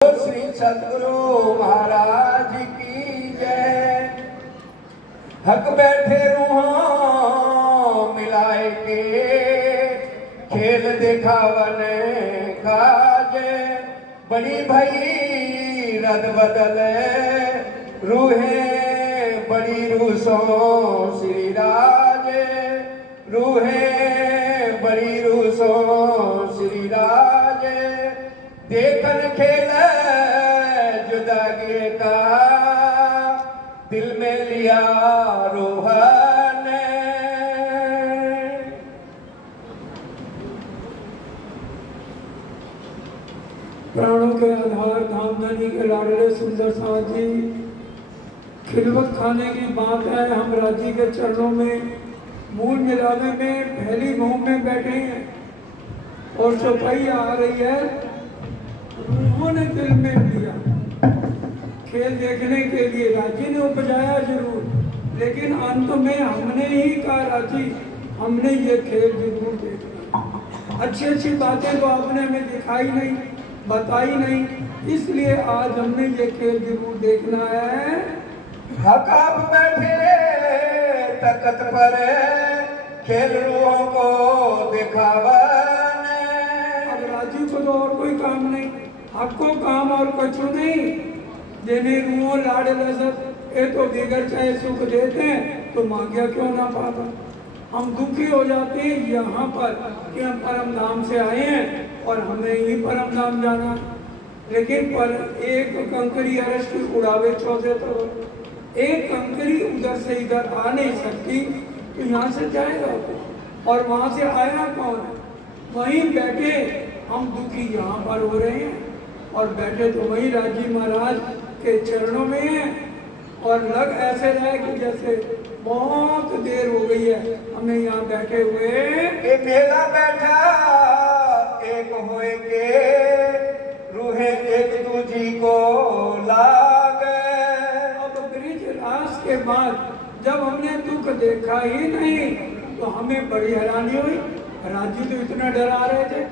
श्री सतगुरु महाराज की जय। हक बैठे रूहां मिलाए के खेल दिखावन काजे। बड़ी भई रद बदल रूहें बड़ी रूसों श्री राजे। रूहें बड़ी रूसों श्री राजे। देखन खेल जुदागी का दिल में लिया रोहन। प्राणों के आधार धामधनी के लाडले सुंदर साथ जी, खिलवत खाने की बात है। हम राजी के चरणों में मूल मिलावे में पहली मोह में बैठे हैं और चौपाई आ रही है। रूहों ने दिल में लिया खेल देखने के लिए। राजी ने उपजाया जरूर, लेकिन अंत में हमने ही कहा राजी हमने ये खेल जरूर देखना। अच्छी अच्छी बातें तो आपने हमें दिखाई नहीं, बताई नहीं, इसलिए आज हमने ये खेल जरूर देखना है। हक आप बैठे तकत पर खेल रूहों को दिखावन। अब राजी को तो और कोई काम नहीं, हक को काम और कुछ नहीं। जिन्हें रूहों लाड़ लजत ये तो दिगर चाहे सुख देते हैं तो मांगिया क्यों ना पाता। हम दुखी हो जाते हैं यहाँ पर कि हम परम धाम से आए हैं और हमें ही परम धाम जाना। लेकिन पर एक कंकरी अरश की उड़ावे चौथे तो एक कंकरी उधर से इधर आ नहीं सकती, तो यहाँ से जाएगा और वहाँ से आएगा कौन? वहीं बैठे हम दुखी यहाँ पर हो रहे हैं और बैठे तो वहीं राजी महाराज के चरणों में हैं। और लग ऐसे रहे कि जैसे बहुत देर हो गई है हमें यहाँ बैठे हुए। ये मेला बैठा एक होए के रूहे एक दूजी को लाग। अब ब्रिज रास के बाद जब हमने दुख देखा ही नहीं तो हमें बड़ी हैरानी हुई। राजी तो इतना डरा रहे थे।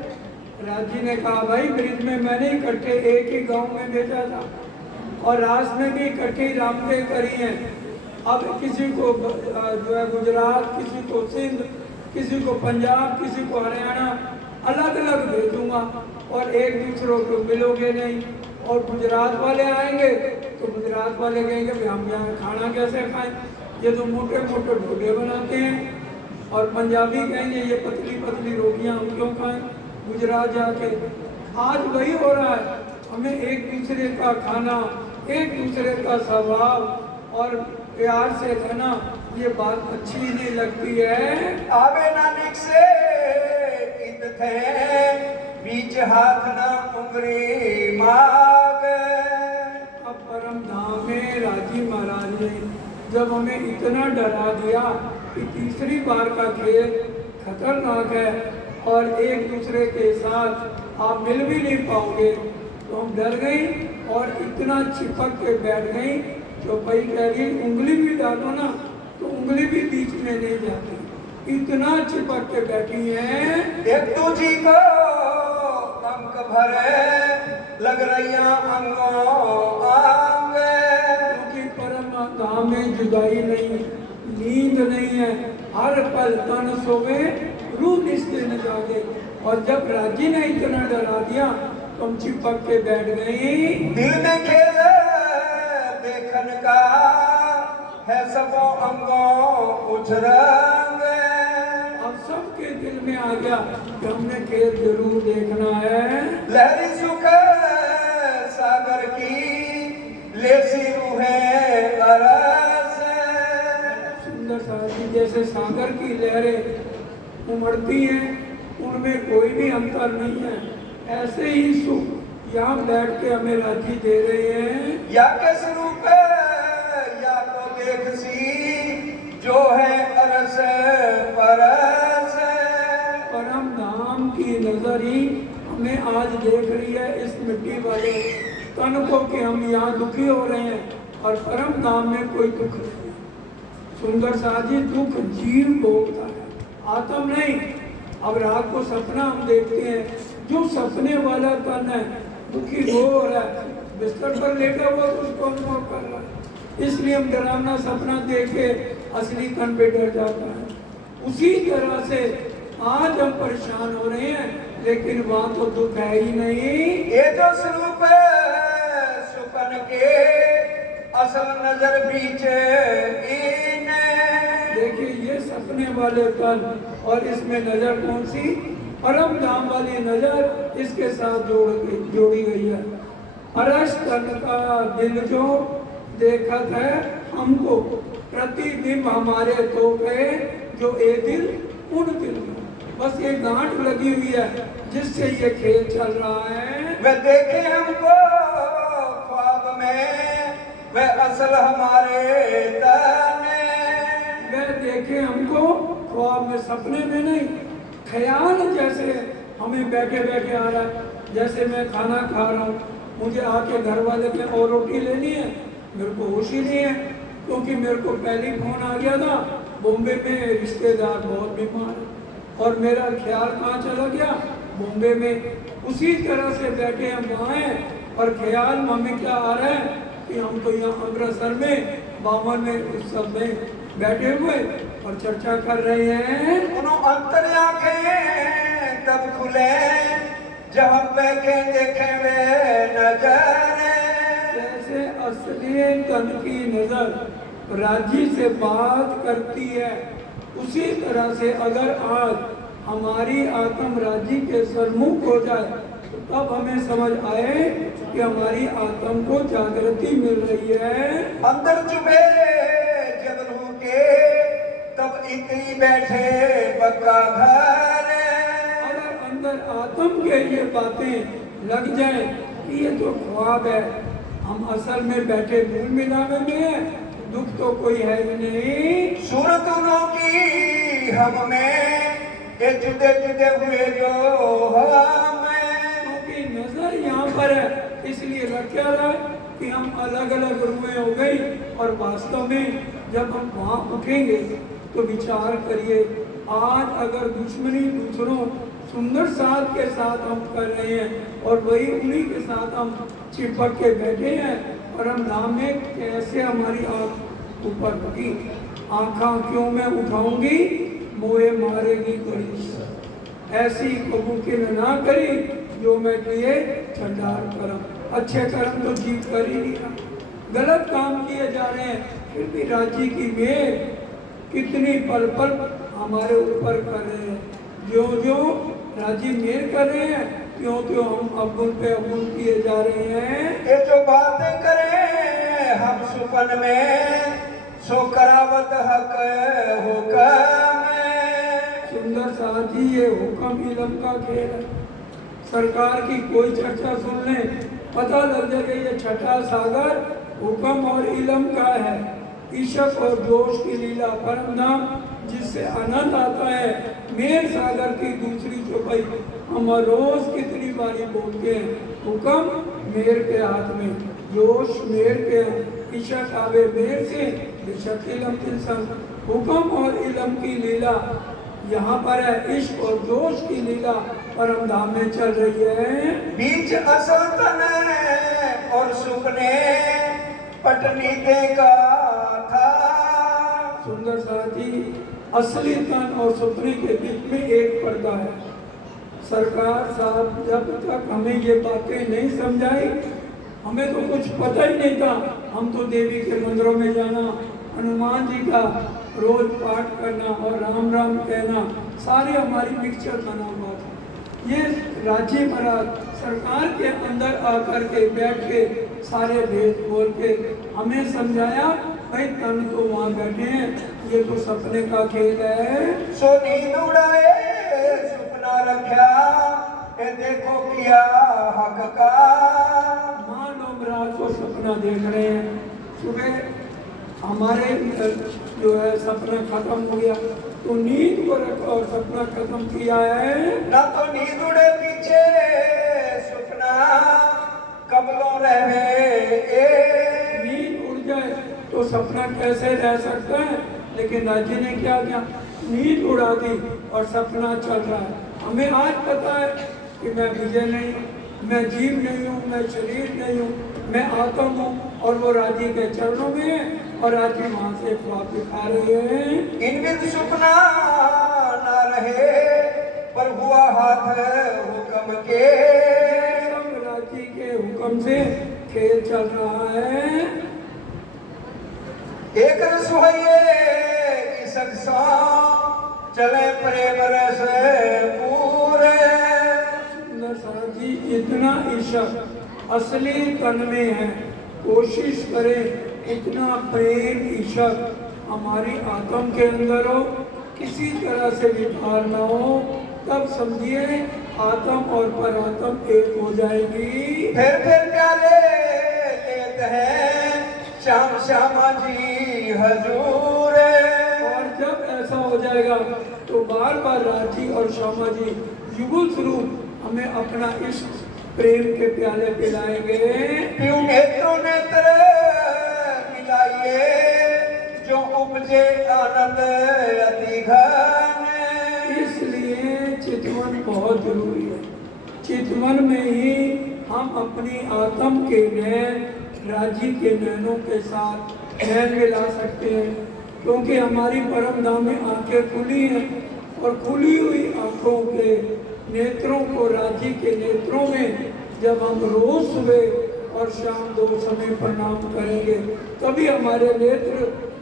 राजी ने कहा भाई ब्रिज में मैंने इकट्ठे एक ही गांव में भेजा था और रास में भी इकट्ठी रामदेव करी हैं। अब किसी को जो है गुजरात, किसी को सिंध, किसी को पंजाब, किसी को हरियाणा अलग अलग भेजूंगा और एक दूसरों को मिलोगे नहीं। और गुजरात वाले आएंगे तो गुजरात वाले कहेंगे भाई हम यहाँ खाना कैसे खाएं, ये तो मोटे मोटे ढोले बनाते हैं। और पंजाबी कहेंगे ये पतली पतली रोटियाँ हम क्यों खाएं गुजरात जाके। आज वही हो रहा है, हमें एक दूसरे का खाना, एक दूसरे का स्वभाव और प्यार से रहना ये बात अच्छी नहीं लगती है। आवे नानक से इत थे बीच हाथ ना उंगली मांग। अब परम धाम में राजी महाराज ने जब हमें इतना डरा दिया कि तीसरी बार का खेल खतरनाक है और एक दूसरे के साथ आप मिल भी नहीं पाओगे, तो हम डर गई और इतना चिपक के बैठ गई। चौपाई कह रही उंगली भी डालो ना तो उंगली भी बीच में नहीं जाती, इतना चिपक के बैठी है। एक दूजी को अंक भरे लग रही अंगों आंग। क्योंकि परम धाम में जुदाई नहीं, नींद नहीं है, हर पल तन सोवे रूह निस्ते न जागे। और जब राजी ने इतना डरा दिया तो हम चिपक के बैठ गई। दिल में खेल देखन का है सबों अंगों कुछ रंग। अब सबके दिल में आ गया कि हमने खेल जरूर देखना है। लहरी सुख सागर की लेसी रूहें अरस। सुंदर साथी जैसे सागर की लहरें उमड़ती हैं, उनमें कोई भी अंतर नहीं है। ऐसे ही सुख यहाँ बैठ के हमें राजी दे रहे हैं। या किस रूप या तो देख सी जो है अरस परस। परम धाम की नजर ही हमें आज देख रही है इस मिट्टी वाले तन को कि हम यहाँ दुखी हो रहे हैं और परम धाम में कोई दुख नहीं है। सुंदर साजी दुख जीव भोगता है, आत्म नहीं। अब रात को सपना हम देखते हैं, जो सपने वाला तन है दुखी वो हो रहा है, बिस्तर पर लेटा हुआ तो उसको अनुभव कर रहा है। इसलिए हम डरावना सपना देख के असली तन पे डर जाता है। उसी तरह से आज हम परेशान हो रहे हैं, लेकिन वहां तो दुख है ही नहीं। ये जो स्वरूप है सुपन के असल नजर बीच इने। देखिए ये सपने वाले तन और इसमें नजर कौन सी? परम धाम वाली नजर इसके साथ जोड़ी गई है। अरस तन का दिल जो देखत है हमको, प्रतिबिंब हमारे तो गए जो ए दिल उन दिल में। बस ये गांठ लगी हुई है जिससे ये खेल चल रहा है। वे देखे हमको ख्वाब में, वे असल हमारे तने। वे देखे हमको ख्वाब में, सपने में नहीं, ख्याल जैसे हमें बैठे बैठे आ रहा है। जैसे मैं खाना खा रहा हूँ, मुझे आके घर वाले के और रोटी लेनी है, मेरे को होश ही नहीं है, क्योंकि मेरे को पहले ही फोन आ गया था बॉम्बे में रिश्तेदार बहुत बीमार है, और मेरा ख्याल कहाँ चला गया? बॉम्बे में। उसी तरह से बैठे हम वहाँ हैं और ख्याल हमें क्या आ रहा है कि हम तो यहाँ अमृतसर में 52 में उस सब में बैठे हुए और चर्चा कर रहे हैं। उन्हों अंतर आंखें तब खुले जब हम बैठे देखे वे नजर। जैसे असली तन की नजर राजी से बात करती है, उसी तरह से अगर आज हमारी आत्म राजी के सन्मुख हो जाए तो तब हमें समझ आए कि हमारी आत्म को जागृति मिल रही है। अंदर चुभे जब रूह के तब इतनी बैठे बका घर। अगर अंदर आत्म के ये बातें लग जाए कि ये तो ख्वाब है, हम असल में बैठे मूल मिलावे में है, दुख तो कोई है ही नहीं। सूरतों की हम में ये जुदे जुदे हुए जो हमें। क्योंकि नजर यहाँ पर है, इसलिए लग क्या रहा है कि हम अलग अलग रूहें हो गई। और वास्तव में जब हम वहाँ उठेंगे तो विचार करिए, आज अगर दुश्मनी दूसरों सुंदर साथ के साथ हम कर रहे हैं और वही उन्हीं के साथ हम चिपक के बैठे हैं, और हम नाम में कैसे हमारी आँख ऊपर होगी। आँखा क्यों मैं उठाऊंगी, मोहे मारेगी कड़ी, ऐसी कबूल ना करी जो मैं किए चंडाल कर्म। अच्छे कर्म तो जीव कर ही नहीं रहा, गलत काम किए जा रहे हैं, फिर भी राज्य की मेहर कितनी पल पल हमारे ऊपर कर रहे हैं। जो जो राजी मेहर कर रहे हैं, क्यों क्यों हम अवगुण पे अवगुण किए जा रहे हैं। ये जो बातें करें हम सुपन में, सो करावत हक हुक्म। सुंदर साथी ये हुक्म इलम का खेल है। सरकार की कोई चर्चा सुन लें, पता लग जाएगा ये छठा सागर हुक्म और इलम का है। ईशक और जोश की लीला परम धाम जिससे आनंद आता है। मेर सागर की दूसरी चौपाई हम रोज कितनी बारी बोलते हैं, हुक्म मेर के हाथ में, जोश मेर के, इशक आवे मेर से, बेशक इलम इंसान। हुक्म और इलम की लीला यहाँ पर है, इश्क और जोश की लीला परम धाम में चल रही है। बीच असल तन और सुपने पटनी देखा था। सुंदर साथी, असली तन और सुपने के बीच में एक पर्दा है। सरकार साहब जब तक हमें ये बातें नहीं समझाई, हमें तो कुछ पता ही नहीं था। हम तो देवी के मंदिरों में जाना, हनुमान जी का रोज पाठ करना और राम राम कहना, सारी हमारी पिक्चर बना हुआ था। ये राज्य महाराज सरकार के अंदर आकर के बैठ के सारे भेद बोल के हमें समझाया, भाई तन तो वहाँ बैठे हैं, ये तो सपने का खेल है। सो नींद उड़ाए सुपना रखा, ये देखो किया हक का। मान लो रात को सपना देख रहे हैं, सुबह हमारे जो है सपना खत्म हो गया, तो नींद को रखा और सपना खत्म किया है। ना तो नींद उड़े पीछे सुपना कबलों रहे। नींद उड़ जाए तो सपना कैसे रह सकता है, लेकिन राज्य ने क्या किया, नींद उड़ा दी और सपना चल रहा है। हमें आज पता है कि मैं विजय नहीं, मैं जीव नहीं हूँ, मैं शरीर नहीं हूँ, मैं आत्मा हूँ। और वो राजी के चरणों में है और राजी वहाँ से वापिस आ रहे हैं। इनविद सुपना ना रहे पर हुआ हाथ हुक्म के, सब राजी के हुक्म से खेल चल रहा है। एक रसोइये की सकसा चले प्रेम रस पूरे। जी इतना ईश्वर असली तन में है, कोशिश करें इतना प्रेम ईश्वर हमारी आत्म के अंदर हो, किसी तरह से विकार न हो, तब समझिए आत्म और परात्म एक हो जाएगी। फिर प्याले लेते हैं श्याम श्यामा जी हजूर। और जब ऐसा हो जाएगा तो बार बार राजी और श्यामा जी युगल स्वरूप हमें अपना इश्क प्रेम के प्याले पिलाएंगे। क्यों नेत्रों नेत्र मिलाइए जो उपजे आनंद अति घन। इसलिए चितवन बहुत जरूरी है। चितवन में ही हम अपनी आत्म के नैन राजी के नैनों के साथ नैन मिला सकते हैं, क्योंकि हमारी परम धाम में आंखें खुली हैं और खुली हुई आंखों के नेत्रों को राजी के नेत्रों में जब हम रोज सुबह और शाम दो समय प्रणाम करेंगे तभी हमारे नेत्र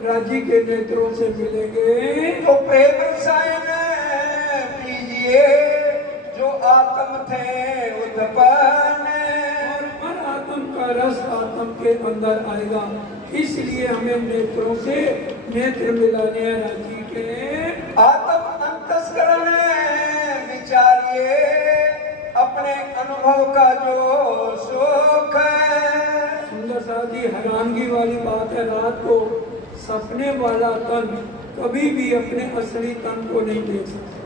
राजी के नेत्रों से मिलेंगे। तो प्रेम रसायन पीजिए जो आत्म थे उत्पन्न, और पर आत्म का रस आत्म के अंदर आएगा। इसलिए हमें नेत्रों से नेत्र मिलाने हैं राजी के। आत्म अंतस्करण विचारिए अपने अनुभव का जो सुख है। सुंदर साथी हैरानगी वाली बात है, रात को सपने वाला तन कभी भी अपने असली तन को नहीं देख सकता।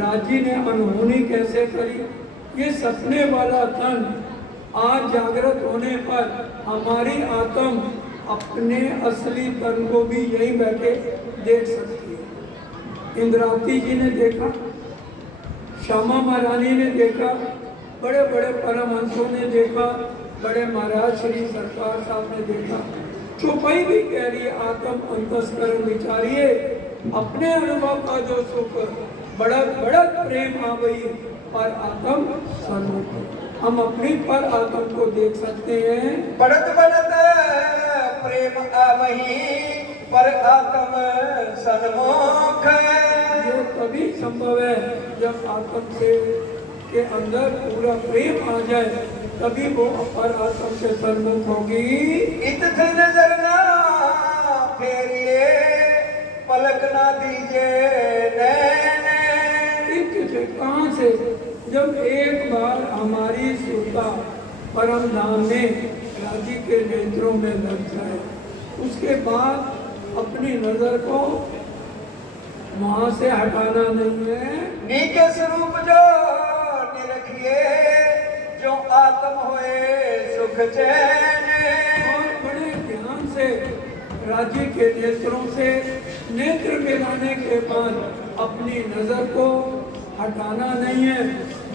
राजी ने अनहोनी कैसे करी? ये सपने वाला तन आज जागृत होने पर हमारी आत्म अपने असली तन को भी यहीं बैठे देख सकती है। इंद्रावती जी ने देखा, श्यामा महारानी ने देखा, बड़े बड़े परमहंसों ने देखा, बड़े महाराज श्री सरकार साहब ने देखा। चौपाई भी कह रही है आत्म अंतस्करण विचारिए अपने अनुभव का जो सुख, बड़ा बड़ा प्रेम आ गई और आत्म सन्मुख। हम अपनी पर आत्म को देख सकते हैं। बढ़त बढ़त प्रेम आवही पर आत्म सन्मुख। ये तभी संभव है जब आत्म से के अंदर पूरा प्रेम आ जाए, तभी वो अपर आत्म से सन्मुख होगी। इत थे नजर ना फेरिए पलक ना दीजिए नैने। से कहाँ से? जब एक बार हमारी सुरता परम धाम में राजी के नेत्रों में लग जाए, उसके बाद अपनी नजर को वहां से हटाना नहीं है। नीके स्वरूप जो निरखिए जो आत्म होए सुख चैन। और बड़े ध्यान से राजी के नेत्रों से नेत्र मिलाने के बाद अपनी नजर को हटाना नहीं है,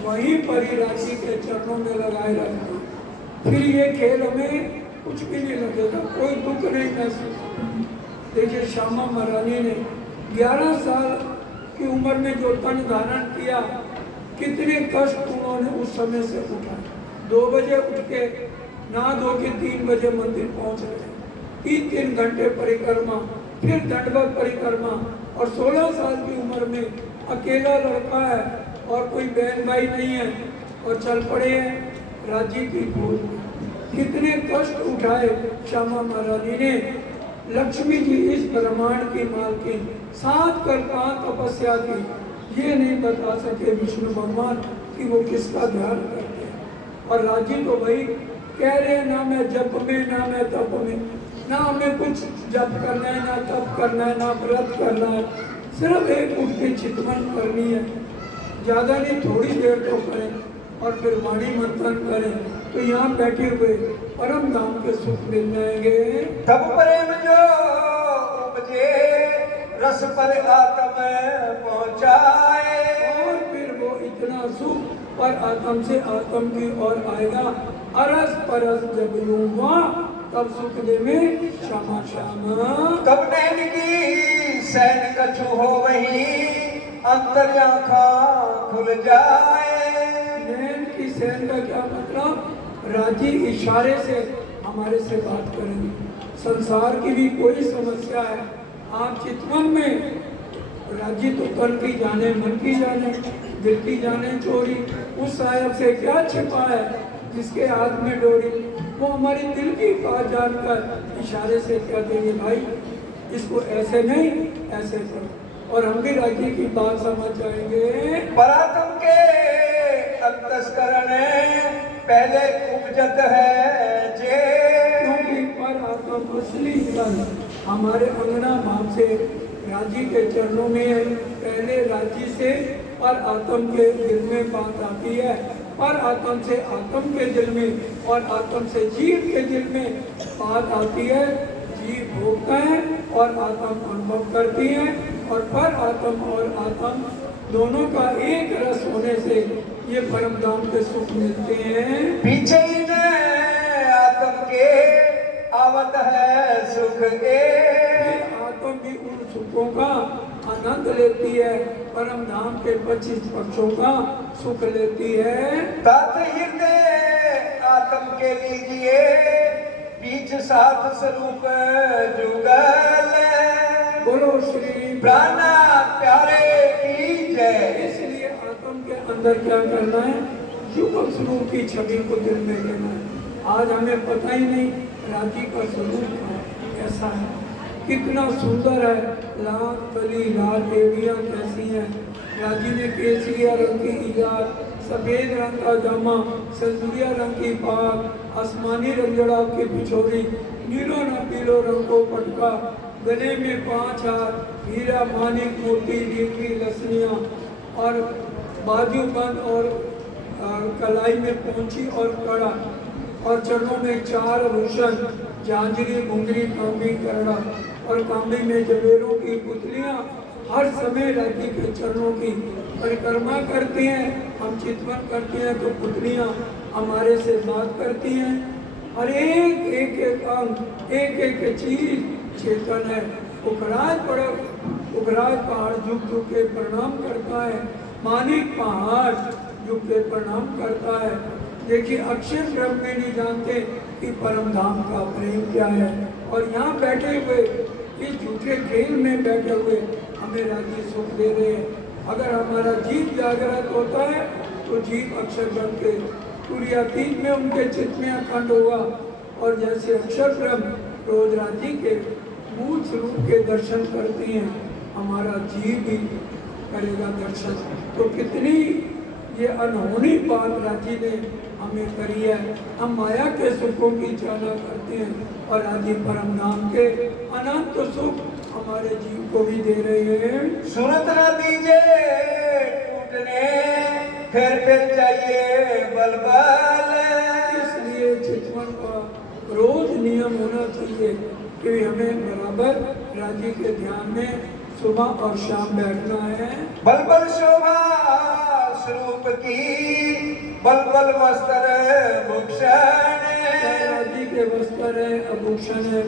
वहीं पर ही राजी के चरणों में लगाए रखना। फिर ये खेल हमें कुछ भी नहीं लगेगा, कोई दुख नहीं महसूस। देखिए श्यामा महारानी ने 11 साल की उम्र में जो तन धारण किया, कितने कष्ट उन्होंने उस समय से उठाए। 2 बजे उठ के नहा धो के 3 बजे मंदिर पहुंच गए, 3-3 घंटे परिक्रमा, फिर दंडवत परिक्रमा। और 16 साल की उम्र में अकेला लड़का है और कोई बहन भाई नहीं है और चल पड़े हैं राजी की खोज में। कितने कष्ट उठाए श्यामा महारानी ने। लक्ष्मी जी इस ब्रह्मांड की मालकिन 7 कल्पां तपस्या की, ये नहीं बता सके विष्णु भगवान कि वो किसका ध्यान करते हैं। और राजी तो भाई कह रहे हैं, ना मैं जप में ना मैं तप में, ना हमें कुछ जप करना है, ना तप करना है, ना व्रत करना है, सिर्फ एक उठ के चितवन करनी है। ज़्यादा नहीं, थोड़ी देर तो करें और फिर वाणी मंथन करें तो यहाँ बैठे हुए परम धाम के सुख मिल जाएंगे। तब प्रेम जो उपजे रस पर आत्म पहुँचाए। और फिर वो इतना सुख पर आत्म से आत्म की ओर आएगा। अरस परस जब यूं हुआ तब सुख दे में श्यामा श्यामा। कब नैन की सैन कछु हो वही अंतर आँखा खुल जाए। नैन की सैन का क्या मतलब? राजी इशारे से हमारे से बात करेंगे। संसार की भी कोई समस्या है, आप चितवन में राजी तो तन की जाने, मन की जाने, दिल की जाने चोरी। उस साहब से क्या छिपा है जिसके हाथ में डोरी? वो हमारी दिल की बात जानकर इशारे से क्या देंगे, भाई इसको ऐसे नहीं ऐसे करो, और हम भी राजी की बात समझ जाएंगे। परातम के अंतस्करण पहले उपजत है जे। क्योंकि पर आत्मा असली फल हमारे अंगना भाव से राजी के चरणों में है। पहले राजी से पर आत्म के दिल में बात आती है, पर आत्म से आत्म के दिल में और आत्म से जीव के दिल में बात आती है। जीव भोगता है और आत्म अनुभव करती है, और पर आत्म और आत्म दोनों का एक रस होने से ये परम धाम के सुख मिलते हैं। पीछे ही न आत्म के आवत है सुख के। आत्म भी उन सुखों का आनंद लेती है, परम धाम के 25 पक्षों का सुख लेती है। तात हृदय आत्म के लीजिए बीच साथ स्वरूप जुगल। बोलो श्री प्राणा प्यारे की जय। इसलिए आत्म के अंदर क्या करना है? युगल स्वरूप की छवि को दिल में लेना है। आज हमें पता ही नहीं राजी का स्वरूप कैसा है, कितना सुंदर है। लाल कली लाल देवियाँ कैसी हैं। राजी ने केसरिया रंग की इजार, सफेद रंग का जामा, संजुरिया रंग की पाग, आसमानी रंगजड़ा की पिछोरी, नीलो न पीलो रंग को पटका, गले में 5 हार, हीरा मानिक मोती नीली लसनियाँ, और बाजूबंद और कलाई में पोंछी और कड़ा, और चरणों में 4 आभूषण, झांझरी घुंघरी कांबी करड़ा, और कांबी में जबेरों की पुतलियाँ हर समय राजी के चरणों की परिक्रमा करती हैं। हम चितवन करते हैं तो पुतलियाँ हमारे से बात करती हैं। और एक अंग एक एक चीज चेतन है। उखराज पहाड़ झुक झुक के प्रणाम करता है, मानिक पहाड़ झुक के प्रणाम करता है। देखिए अक्षर ब्रह्म में नहीं जानते कि परम धाम का प्रेम क्या है, और यहाँ बैठे हुए इस झूठे खेल में बैठे हुए हमें राजी सुख दे रहे हैं। अगर हमारा जीव जागृत होता है तो जीव अक्षर ब्रह्म के तुरीयातीत में उनके चित्त में अखंड होगा, और जैसे अक्षर ब्रह्म रोज राजी के मूल स्वरूप के दर्शन करते हैं, हमारा जीव भी करेगा दर्शन। तो कितनी ये अनहोनी बात राजी ने हमें करी है। हम माया के सुखों की चाहना करते हैं, और राजी परम नाम के अनंत सुख हमारे जीव को भी दे रहे हैं। सुरत न दीजिए टूटने, फिर चाहिए बल बल। इसलिए चितवन का रोज नियम होना चाहिए कि हमें बराबर राजी के ध्यान में सुबह और शाम बैठना है। बल बल शोभा स्वरूप की, बल बल वस्त्र भूषण। राजी के वस्त्र है, आभूषण है,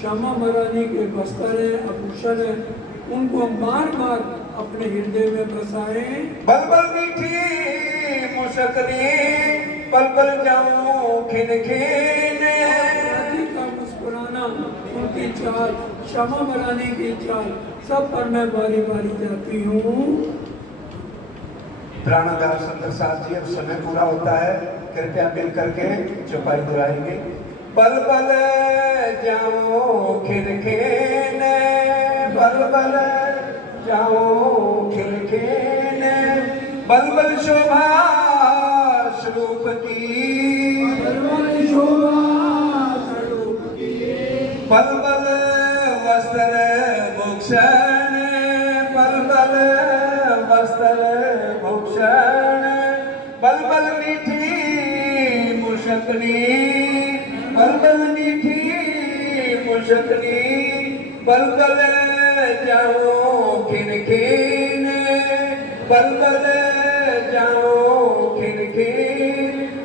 श्यामा महारानी के वस्त्र है, आभूषण है, उनको बार बार अपने हृदय में बसाए। बल बल मीठी मुस्कनी, पल पल जाऊं खिन खिन। राजी का मुस्कुराना, उनकी चाल, श्यामा महारानी की चाल, सब पर मैं बारी बारी जाती हूँ। प्राणाधार सुंदर साथ जी, अब समय पूरा होता है, कृपया मिल करके चौपाई दोहराएंगे। बल बल जाओ खिन खिन, बल बल जाओ खिन खिन, बल बल शोभा स्वरूप की, बल बल वस्त्र भूषण, बल बल वस्त्र भूषण, बल बल मीठी मुस्कनी, बल बल मीठी मुस्कनी, बल बल जाओ खिन खिन, बल बल जाओ खिन खिन